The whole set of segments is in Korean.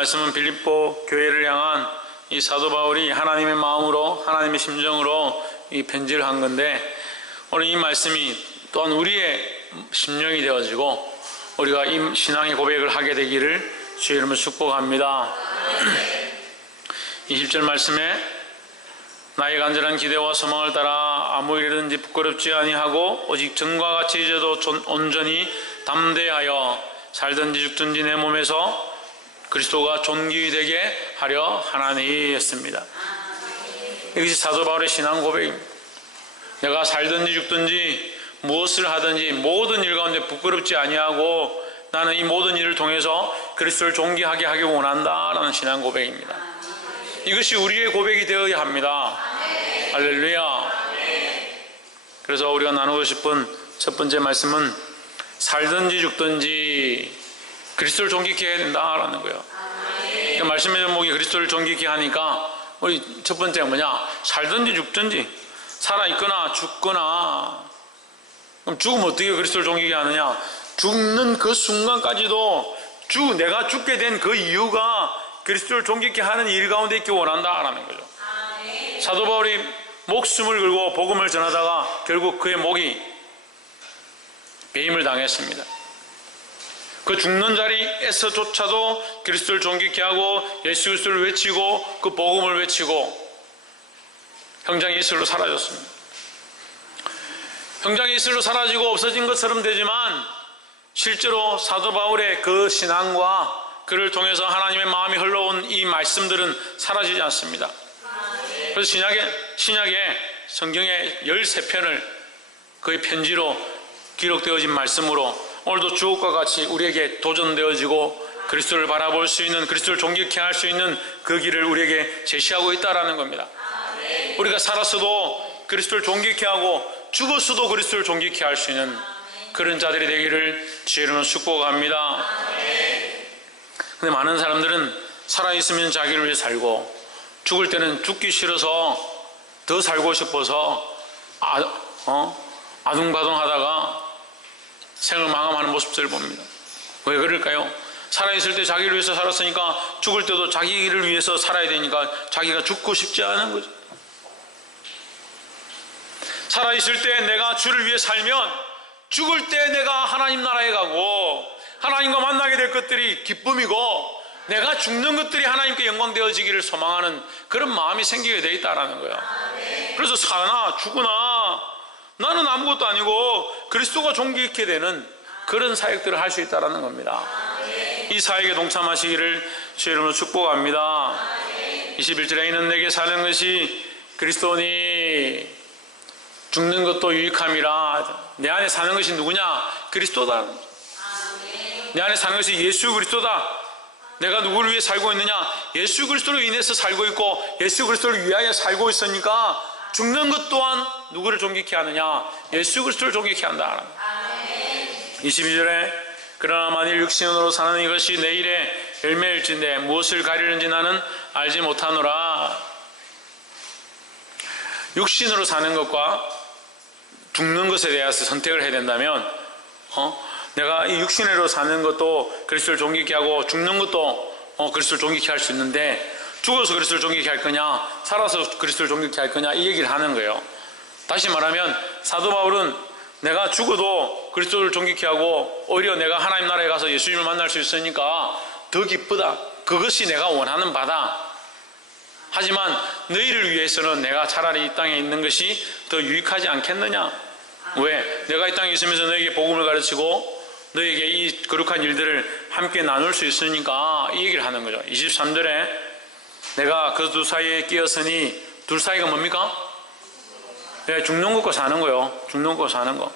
말씀은 빌립보 교회를 향한 이 사도 바울이 하나님의 마음으로, 하나님의 심정으로 이 편지를 한 건데, 오늘 이 말씀이 또한 우리의 심령이 되어지고 우리가 이 신앙의 고백을 하게 되기를 주의 이름으로 축복합니다. 20절 말씀에 나의 간절한 기대와 소망을 따라 아무 일이든지 부끄럽지 아니하고 오직 전과 같이 이제도 온전히 담대하여 살든지 죽든지 내 몸에서 그리스도가 존귀되게 하려 하나니 였습니다. 이것이 사도 바울의 신앙 고백입니다. 내가 살든지 죽든지 무엇을 하든지 모든 일 가운데 부끄럽지 아니하고 나는 이 모든 일을 통해서 그리스도를 존귀하게 하기 원한다라는 신앙 고백입니다. 이것이 우리의 고백이 되어야 합니다. 할렐루야. 그래서 우리가 나누고 싶은 첫 번째 말씀은 살든지 죽든지 그리스도를 존귀케 해야 된다라는 거예요. 그러니까 말씀의 제목이 그리스도를 존귀케 하니까 우리 첫 번째가 뭐냐? 살든지 죽든지, 살아있거나 죽거나. 그럼 죽으면 어떻게 그리스도를 존귀케 하느냐? 죽는 그 순간까지도 내가 죽게 된 그 이유가 그리스도를 존귀케 하는 일 가운데 있기 원한다라는 거죠. 사도 바울이 목숨을 걸고 복음을 전하다가 결국 그의 목이 배임을 당했습니다. 그 죽는 자리에서조차도 그리스도를 존귀케 하고 예수 그리스도를 외치고 그 복음을 외치고 형장이 이슬로 사라졌습니다. 형장이 이슬로 사라지고 없어진 것처럼 되지만 실제로 사도 바울의 그 신앙과 그를 통해서 하나님의 마음이 흘러온 이 말씀들은 사라지지 않습니다. 그래서 신약에 성경의 13편을 그의 편지로 기록되어진 말씀으로 오늘도 주옥과 같이 우리에게 도전되어지고 그리스도를 바라볼 수 있는, 그리스도를 존귀케 할 수 있는 그 길을 우리에게 제시하고 있다는 겁니다. 우리가 살았어도 그리스도를 존귀케 하고 죽었어도 그리스도를 존귀케 할 수 있는 그런 자들이 되기를 주의 이름으로 축복합니다. 근데 많은 사람들은 살아있으면 자기를 위해 살고 죽을 때는 죽기 싫어서 더 살고 싶어서 아둥바둥 하다가 생을 마감하는 모습들을 봅니다. 왜 그럴까요? 살아있을 때 자기를 위해서 살았으니까 죽을 때도 자기를 위해서 살아야 되니까 자기가 죽고 싶지 않은 거죠. 살아있을 때 내가 주를 위해 살면 죽을 때 내가 하나님 나라에 가고 하나님과 만나게 될 것들이 기쁨이고 내가 죽는 것들이 하나님께 영광되어지기를 소망하는 그런 마음이 생기게 되어 있다는 거예요. 그래서 사나 죽으나 나는 아무것도 아니고 그리스도가 존귀케 되는 그런 사역들을 할 수 있다는 겁니다. 이 사역에 동참하시기를 주의 이름으로 축복합니다. 21절에 이는 내게 사는 것이 그리스도니 죽는 것도 유익함이라. 내 안에 사는 것이 누구냐? 그리스도다. 내 안에 사는 것이 예수 그리스도다. 내가 누구를 위해 살고 있느냐? 예수 그리스도로 인해서 살고 있고 예수 그리스도를 위하여 살고 있으니까 죽는 것 또한 누구를 존귀케 하느냐? 예수 그리스도를 존귀케 한다. 22절에 그러나 만일 육신으로 사는 이것이 내일의 열매일진데 무엇을 가리는지 나는 알지 못하노라. 육신으로 사는 것과 죽는 것에 대해서 선택을 해야 된다면 내가 이 육신으로 사는 것도 그리스도를 존귀케 하고 죽는 것도 그리스도를 존귀케 할 수 있는데 죽어서 그리스도를 존귀케 할 거냐 살아서 그리스도를 존귀케 할 거냐 이 얘기를 하는 거예요. 다시 말하면 사도 바울은 내가 죽어도 그리스도를 존귀케 하고 오히려 내가 하나님 나라에 가서 예수님을 만날 수 있으니까 더 기쁘다. 그것이 내가 원하는 바다. 하지만 너희를 위해서는 내가 차라리 이 땅에 있는 것이 더 유익하지 않겠느냐? 왜? 내가 이 땅에 있으면서 너에게 복음을 가르치고 너에게 이 거룩한 일들을 함께 나눌 수 있으니까 이 얘기를 하는 거죠. 23절에 내가 그 두 사이에 끼었으니 둘 사이가 뭡니까? 네, 죽는 것과 사는 거요. 죽는 것과 사는 거.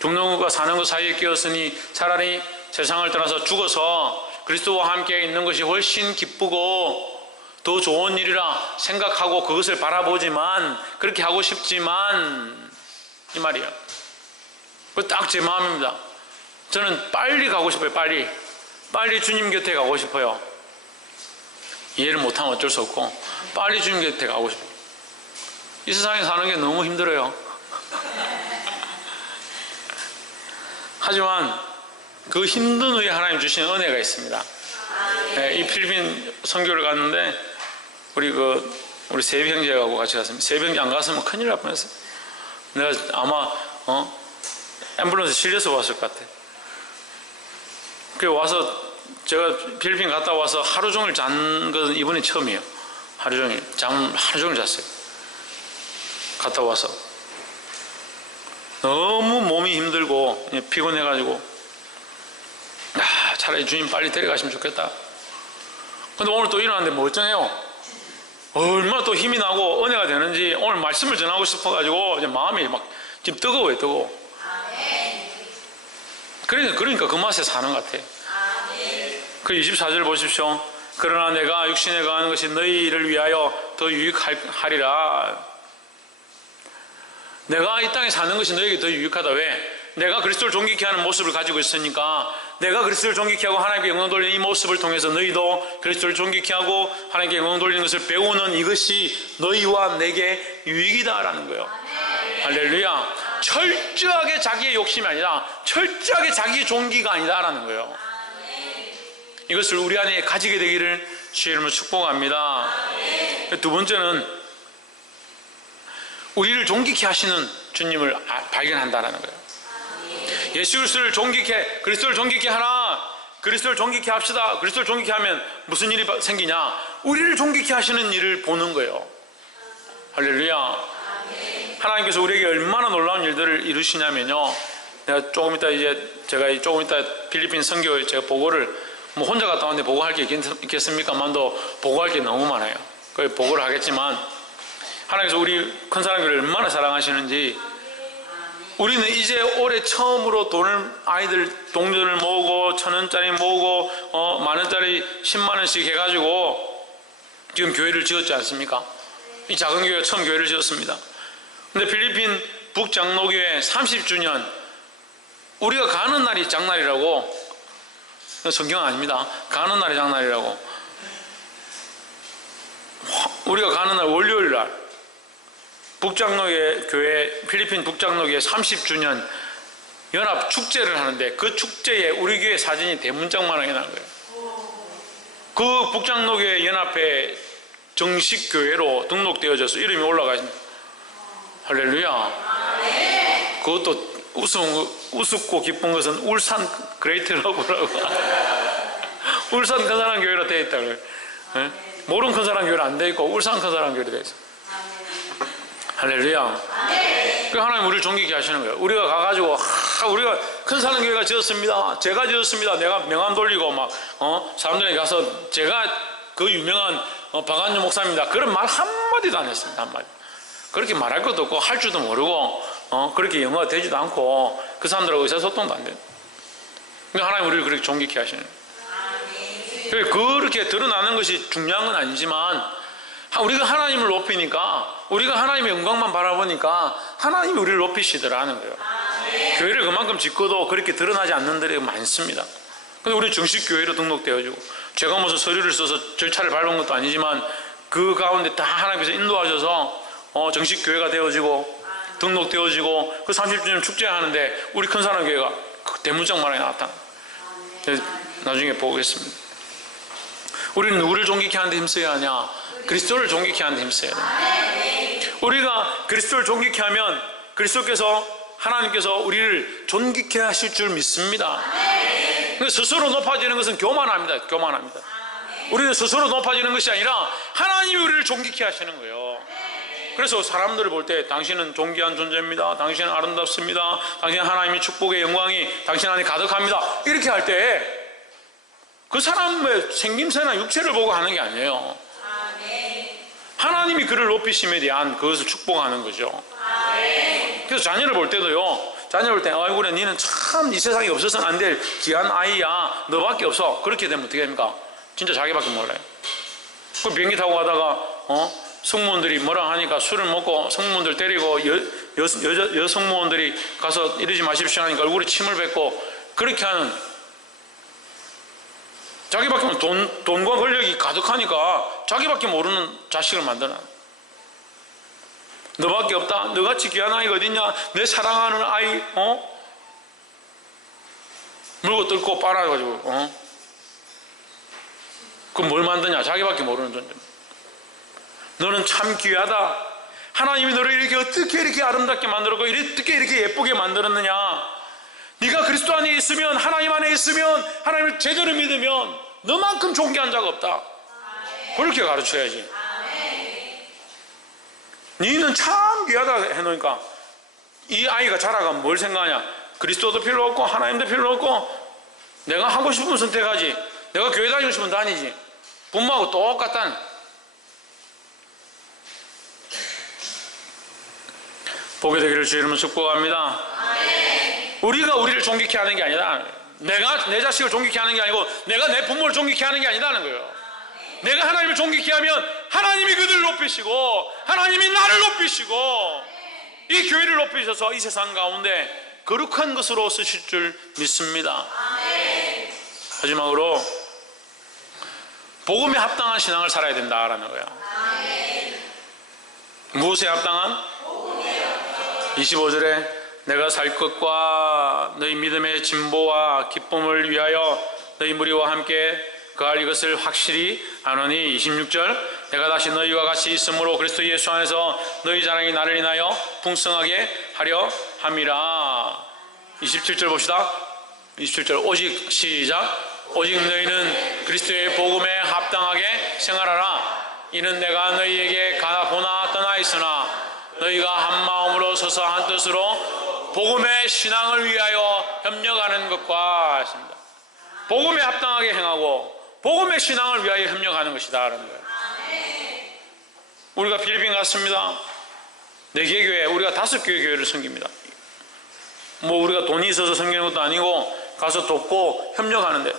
죽는 것과 사는 것 사이에 끼었으니 차라리 세상을 떠나서 죽어서 그리스도와 함께 있는 것이 훨씬 기쁘고 더 좋은 일이라 생각하고 그것을 바라보지만 그렇게 하고 싶지만 이 말이에요. 그 딱 제 마음입니다. 저는 빨리 가고 싶어요. 빨리 주님 곁에 가고 싶어요. 이해를 못하면 어쩔 수 없고 빨리 주님 곁에 가고 싶어요. 이 세상에 사는 게 너무 힘들어요. 하지만 그 힘든 후에 하나님 주시는 은혜가 있습니다. 네, 이 필리핀 선교를 갔는데 우리 세비 형제하고 같이 갔습니다. 세비 형제 안 갔으면 큰일 날 뻔했어. 내가 아마 앰뷸런스 실려서 왔을 것 같아. 그 와서 제가 필리핀 갔다 와서 하루 종일 잔 것은 이번이 처음이에요. 하루 종일 하루 종일 잤어요. 갔다 와서 너무 몸이 힘들고 피곤해가지고 차라리 주님 빨리 데려가시면 좋겠다. 근데 오늘 또 일어났는데 멀쩡해요. 얼마나 또 힘이 나고 은혜가 되는지 오늘 말씀을 전하고 싶어가지고 이제 마음이 막 지금 뜨거워요. 뜨거워. 그러니까 그 맛에 사는 것 같아. 그 24절 보십시오. 그러나 내가 육신에 거하는 것이 너희를 위하여 더 유익하리라. 내가 이 땅에 사는 것이 너희에게 더 유익하다. 왜? 내가 그리스도를 존귀케 하는 모습을 가지고 있으니까. 내가 그리스도를 존귀케 하고 하나님께 영광 돌리는 이 모습을 통해서 너희도 그리스도를 존귀케 하고 하나님께 영광 돌리는 것을 배우는 이것이 너희와 내게 유익이다라는 거예요. 할렐루야. 철저하게 자기의 욕심이 아니라 철저하게 자기의 존귀가 아니다라는 거예요. 이것을 우리 안에 가지게 되기를 주의 이름으로 축복합니다. 두 번째는 우리를 존귀케 하시는 주님을 발견한다는 거예요. 예수 그리스도를 존귀케, 그리스도를 존귀케 하나, 그리스도를 존귀케 합시다. 그리스도를 존귀케 하면 무슨 일이 생기냐? 우리를 존귀케 하시는 일을 보는 거예요. 할렐루야. 하나님께서 우리에게 얼마나 놀라운 일들을 이루시냐면요. 제가 조금 이따 필리핀 선교 제가 보고를 혼자 갔다 왔는데 보고할 게 있겠습니까만도 보고할 게 너무 많아요. 그 보고를 하겠지만 하나님께서 우리 큰 사람들을 얼마나 사랑하시는지. 우리는 이제 올해 처음으로 아이들 동전을 모으고 1,000원짜리 모으고 만원짜리 10만원씩 해가지고 지금 교회를 지었지 않습니까? 이 작은 교회가 처음 교회를 지었습니다. 근데 필리핀 북장로교회 30주년 우리가 가는 날이 장날이라고. 성경 아닙니다. 가는 날이 장날이라고. 우리가 가는 날 월요일 날 북장로교회 필리핀 북장로교회 30주년 연합 축제를 하는데 그 축제에 우리 교회 사진이 대문짝만하게 난 거예요. 그 북장로교회 연합회 정식 교회로 등록되어져서 이름이 올라가 있습니다. 할렐루야. 그것도 우습고 기쁜 것은 울산 그레이트러브라고 울산 큰사람 교회로 되어 있다 그래요. 모른 큰사람 교회는 안 되어 있고 울산 큰사람 교회로 되어 있어요. 할렐루야. 그 하나님 우리를 존귀케 하시는 거예요. 우리가 가가지고 우리가 큰사람 교회가 지었습니다. 제가 지었습니다. 내가 명함 돌리고 막 사람들에게 가서 제가 그 유명한 박한주 목사입니다. 그런 말 한마디도 안 했습니다. 한마디. 그렇게 말할 것도 없고 할 줄도 모르고 그렇게 영어가 되지도 않고 그 사람들하고 의사소통도 안 돼요. 근데 하나님 우리를 그렇게 존귀케 하시는 거예요. 그렇게 드러나는 것이 중요한 건 아니지만 우리가 하나님을 높이니까 우리가 하나님의 영광만 바라보니까 하나님이 우리를 높이시더라는 거예요. 교회를 그만큼 짓고도 그렇게 드러나지 않는 데가 많습니다. 근데 우리 정식 교회로 등록되어지고 제가 무슨 서류를 써서 절차를 밟은 것도 아니지만 그 가운데 다 하나님께서 인도하셔서 정식 교회가 되어지고 등록되어지고 그 30주년 축제하는데 우리 큰사람 교회가 대문짝만하게 나타나. 나중에 보겠습니다. 우리는 누구를 존귀케 하는 데 힘써야 하냐? 그리스도를 존귀케 하는 데 힘써야 됩니다. 우리가 그리스도를 존귀케 하면 하나님께서 우리를 존귀케 하실 줄 믿습니다. 스스로 높아지는 것은 교만합니다. 교만합니다. 우리는 스스로 높아지는 것이 아니라 하나님이 우리를 존귀케 하시는 거예요. 그래서 사람들을 볼 때 당신은 존귀한 존재입니다. 당신은 아름답습니다. 당신은 하나님의 축복의 영광이 당신 안에 가득합니다. 이렇게 할 때 그 사람의 생김새나 육체를 보고 하는 게 아니에요. 하나님이 그를 높이심에 대한 그것을 축복하는 거죠. 그래서 자녀를 볼 때도요. 자녀를 볼 때 아이고 니는 참 이 세상에 없어서는 안 될 귀한 아이야. 너밖에 없어. 그렇게 되면 어떻게 됩니까? 진짜 자기밖에 몰라요. 그 비행기 타고 가다가 승무원들이 뭐라 하니까 술을 먹고 승무원들 때리고 여승무원들이 가서 이러지 마십시오 하니까 얼굴에 침을 뱉고 그렇게 하는 자기밖에 돈과 권력이 가득하니까 자기밖에 모르는 자식을 만드는 너밖에 없다. 너같이 귀한 아이가 어딨냐. 내 사랑하는 아이 물고 뜯고 빨아가지고 그럼 뭘 만드냐? 자기밖에 모르는 존재입니다. 너는 참 귀하다. 하나님이 너를 이렇게 어떻게 이렇게 아름답게 만들었고 어떻게 이렇게 예쁘게 만들었느냐. 네가 그리스도 안에 있으면, 하나님 안에 있으면, 하나님을 제대로 믿으면 너만큼 존귀한 자가 없다. 그렇게 가르쳐야지. 너는 참 귀하다 해놓으니까 이 아이가 자라가면 뭘 생각하냐? 그리스도도 필요 없고 하나님도 필요 없고 내가 하고 싶으면 선택하지, 내가 교회 다니고 싶으면 다니지. 부모하고 똑같다는. 보게 되기를 주의 이름으로 축복합니다. 우리가 우리를 존귀케 하는 게 아니다. 내가 내 자식을 존귀케 하는 게 아니고 내가 내 부모를 존귀케 하는 게 아니다는 거예요. 내가 하나님을 존귀케 하면 하나님이 그들을 높이시고 하나님이 나를 높이시고 이 교회를 높이셔서 이 세상 가운데 거룩한 것으로 쓰실 줄 믿습니다. 마지막으로 복음에 합당한 신앙을 살아야 된다라는 거예요. 무엇에 합당한? 25절에 내가 살 것과 너희 믿음의 진보와 기쁨을 위하여 너희 무리와 함께 그할 이것을 확실히 아노니. 26절 내가 다시 너희와 같이 있으므로 그리스도 예수 안에서 너희 자랑이 나를 인하여 풍성하게 하려 함이라. 27절 봅시다. 27절 오직 시작. 오직 너희는 그리스도의 복음에 합당하게 생활하라. 이는 내가 너희에게 가보나 떠나 있으나 너희가 한 마음으로 서서 한 뜻으로 복음의 신앙을 위하여 협력하는 것과 했습니다. 복음에 합당하게 행하고 복음의 신앙을 위하여 협력하는 것이다 라는 거예요. 우리가 필리핀 갔습니다. 4개 교회, 우리가 5교회 교회를 섬깁니다. 뭐 우리가 돈이 있어서 섬기는 것도 아니고 가서 돕고 협력하는데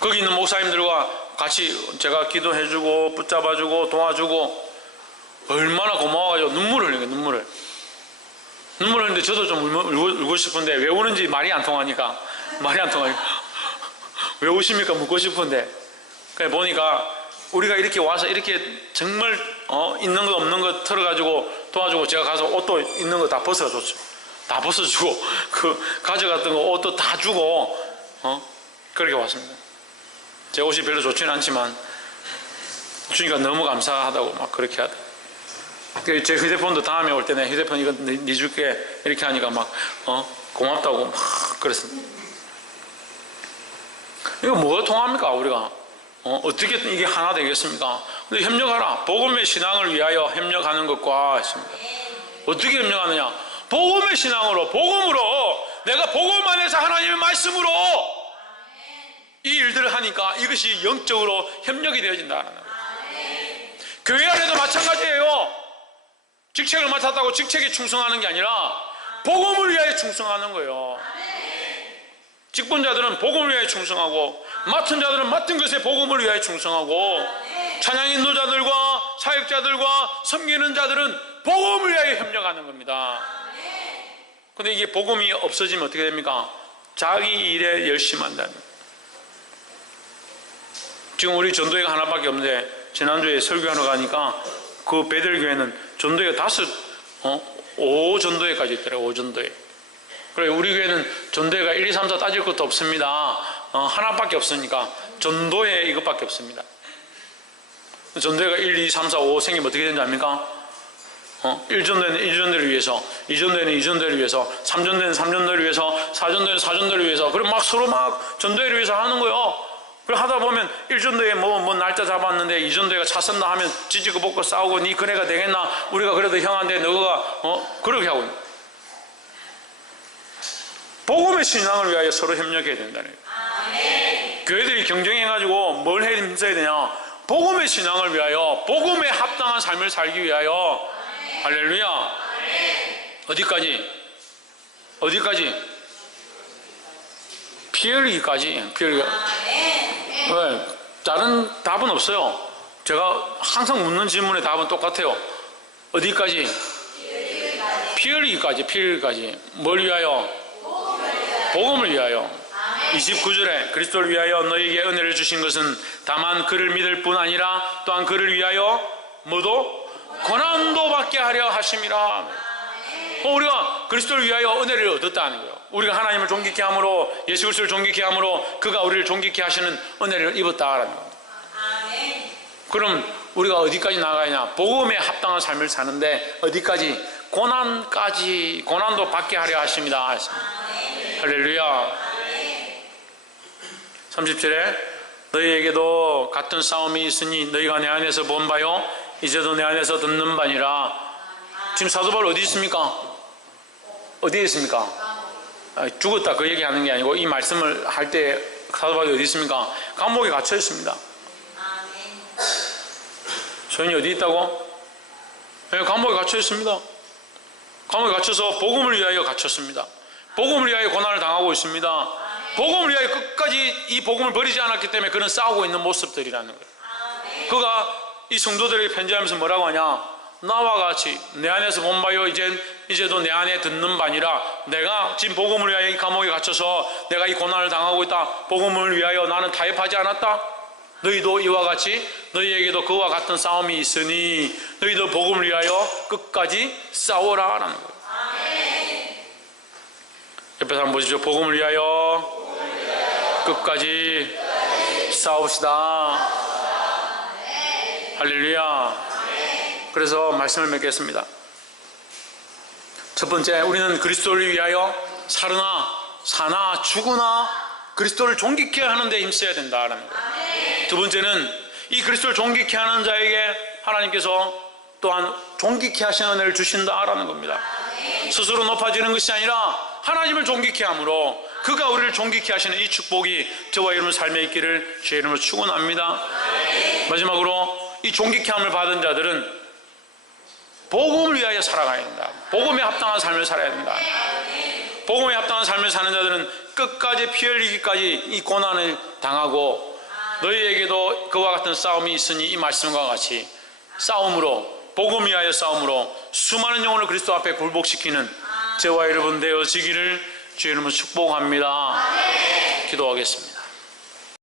거기 있는 목사님들과 같이 제가 기도해주고 붙잡아주고 도와주고 얼마나 고마워가지고 눈물을 흘리는 거예요. 눈물을 흘리는데 저도 좀 울고 싶은데 왜 우는지 말이 안 통하니까 왜 우십니까? 묻고 싶은데 그냥 보니까 우리가 이렇게 와서 이렇게 정말 있는 것 없는 것 털어가지고 도와주고 제가 가서 옷도 있는 거 다 벗어줬죠. 다 벗어주고 그 가져갔던 거 옷도 다 주고 그렇게 왔습니다. 제 옷이 별로 좋지는 않지만 주니까 너무 감사하다고 막 그렇게 하다. 제 휴대폰도 다음에 올 때 내 휴대폰 이거 네 줄게 이렇게 하니까 막 고맙다고 막 그랬습니다. 이거 뭐가 통합니까 우리가? 어떻게 이게 하나 되겠습니까? 근데 협력하라. 복음의 신앙을 위하여 협력하는 것과 했습니다. 어떻게 협력하느냐? 복음의 신앙으로, 복음으로, 내가 복음 안에서 하나님의 말씀으로 이 일들을 하니까 이것이 영적으로 협력이 되어진다는 거예요. 교회 안에도 마찬가지예요. 직책을 맡았다고 직책에 충성하는 게 아니라 복음을 위하여 충성하는 거예요. 직분자들은 복음을 위하여 충성하고 맡은 자들은 맡은 것에 복음을 위하여 충성하고 찬양 인도자들과 사역자들과 섬기는 자들은 복음을 위하여 협력하는 겁니다. 근데 이게 복음이 없어지면 어떻게 됩니까? 자기 일에 열심히 한다는 거예요. 지금 우리 전도회가 하나밖에 없는데 지난주에 설교하러 가니까 그 베들교회는 전도회가 5 전도회까지 있더라고요. 5 전도회. 그래 우리 교회는 전도회가 1, 2, 3, 4 따질 것도 없습니다. 하나밖에 없으니까 전도회 이것밖에 없습니다. 전도회가 1, 2, 3, 4, 5 생기면 어떻게 되는지 압니까? 1전도회는 1전도회를 위해서, 2전도회는 2전도회를 위해서, 3전도회는 3전도회를 위해서, 4전도회는 4전도회를 위해서, 그럼 막 서로 막 전도회를 위해서 하는 거예요. 그래 하다 보면 1전도회 뭐 날짜 잡았는데 2전도회가 차 쓴다 하면 지지고 볶고 싸우고 네 그네가 되겠나? 우리가 그래도 형한테 너가 그렇게 하고 있는 거예요. 복음의 신앙을 위하여 서로 협력해야 된다는 거예요. 교회들이 경쟁해가지고 뭘 해야 힘써야 되냐? 복음의 신앙을 위하여, 복음에 합당한 삶을 살기 위하여. 할렐루야. 어디까지? 피 흘리기까지. 왜? 다른 답은 없어요. 제가 항상 묻는 질문의 답은 똑같아요. 어디까지? 피 흘리기까지. 뭘 위하여? 복음을 위하여. 29절에 그리스도를 위하여 너희에게 은혜를 주신 것은 다만 그를 믿을 뿐 아니라 또한 그를 위하여 뭐도? 고난도 받게 하려 하심이라. 우리가 그리스도를 위하여 은혜를 얻었다는 거예요. 우리가 하나님을 존귀케 함으로, 예수 그리스도를 존귀케 함으로 그가 우리를 존귀케 하시는 은혜를 입었다라는 겁니다. 그럼 우리가 어디까지 나가냐? 복음에 합당한 삶을 사는데 어디까지? 고난까지, 고난도 받게 하려 하십니다. 할렐루야. 30절에 너희에게도 같은 싸움이 있으니 너희가 내 안에서 본 바요 이제도 내 안에서 듣는 바니라. 지금 사도 바울 어디 있습니까? 어디에 있습니까? 죽었다 그 얘기하는 게 아니고 이 말씀을 할 때 사도 바울이 어디 있습니까? 감옥에 갇혀 있습니다. 소연이 어디 있다고? 네, 감옥에 갇혀 있습니다. 감옥에 갇혀서 복음을 위하여 갇혔습니다. 복음을 위하여 고난을 당하고 있습니다. 복음을 위하여 끝까지 이 복음을 버리지 않았기 때문에 그는 싸우고 있는 모습들이라는 거예요. 그가 이 성도들에게 편지하면서 뭐라고 하냐? 나와 같이 내 안에서 본 바요 이제도 내 안에 듣는 바니라. 내가 지금 복음을 위하여 이 감옥에 갇혀서 내가 이 고난을 당하고 있다. 복음을 위하여 나는 타협하지 않았다. 너희도 이와 같이 너희에게도 그와 같은 싸움이 있으니 너희도 복음을 위하여 끝까지 싸워라 라는 거예요. 옆에 사람 보십시오. 복음을 위하여 끝까지 싸웁시다. 할렐루야. 그래서 말씀을 맺겠습니다. 첫 번째, 우리는 그리스도를 위하여 살으나 사나 죽으나 그리스도를 존귀케 하는 데 힘써야 된다라는 거예요. 두 번째는 이 그리스도를 존귀케 하는 자에게 하나님께서 또한 존귀케 하시는 은혜를 주신다라는 겁니다. 스스로 높아지는 것이 아니라 하나님을 존귀케 함으로 그가 우리를 존귀케 하시는 이 축복이 저와 여러분 삶에 있기를 주의 이름으로 축원합니다. 마지막으로 이 존귀케 함을 받은 자들은 복음을 위하여 살아가야 된다. 복음에 합당한 삶을 살아야 된다. 복음에 합당한 삶을 사는 자들은 끝까지 피 흘리기까지 이 고난을 당하고 너희에게도 그와 같은 싸움이 있으니 이 말씀과 같이 싸움으로, 복음 위하여 싸움으로 수많은 영혼을 그리스도 앞에 굴복시키는 저와 여러분 되어지기를 주의 이름으로 축복합니다. 기도하겠습니다.